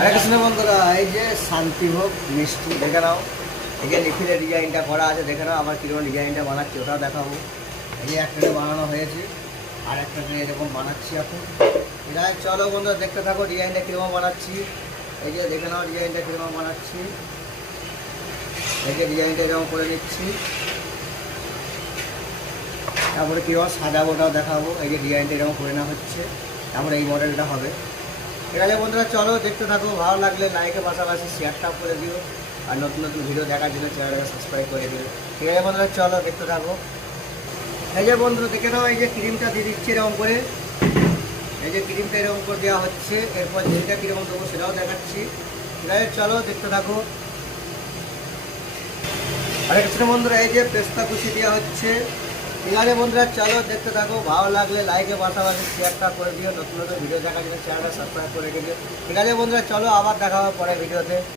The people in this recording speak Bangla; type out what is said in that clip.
আরে কৃষ্ণ বন্ধুরা, এই যে শান্তিভোগ মিষ্টি দেখে নাও। এই যে লিখিতে ডিজাইনটা করা আছে দেখে নাও। আবার কীরকম ডিজাইনটা বানাচ্ছি ওটাও দেখাবো। এই যে একটা বানানো হয়েছে, আর একটা এরকম বানাচ্ছি এখন। যাই চলো বন্ধুরা, দেখতে থাকো ডিজাইনটা কীরকম বানাচ্ছি। এই যে দেখে নাও ডিজাইনটা কীরকম বানাচ্ছি। এই যে ডিজাইনটা এরকম করে নিচ্ছি, তারপরে কীরকম সাজাবোটাও দেখাবো। এই যে ডিজাইনটা এরকম করে নেওয়া হচ্ছে, তারপরে এই মডেলটা হবে। ঠিক আছে বন্ধুরা, চলো দেখতে থাকো। ভালো লাগলে লাইকের পাশাপাশি শেয়ারটাও করে দিও, আর নতুন নতুন ভিডিও দেখার জন্য চ্যানেলটাকে সাবস্ক্রাইব করে দিও। ঠিক আছে বন্ধুরা, চলো দেখতে থাকো। এই যে বন্ধুরা দেখে নাও, এই যে ক্রিমটা দিয়ে দিচ্ছি এরকম করে। এই যে ক্রিমটা এরকম করে দেওয়া হচ্ছে, এরপর যেটা কীরকম দেবো সেটাও দেখাচ্ছি। ঠিক আছে চলো দেখতে থাকো। আরে কিছু বন্ধুরা, এই যে পেস্তা কুচি দেওয়া হচ্ছে। ঠিক আছে বন্ধুরা, চলো দেখতে থাকো। ভালো লাগলে লাইকের পাশাপাশি শেয়ারটা করে দিও, নতুন নতুন ভিডিও দেখার জন্য চ্যানেলটা সাবস্ক্রাইব করে দিও। ঠিক আছে বন্ধুরা, চলো আবার দেখা হবে পরের ভিডিওতে।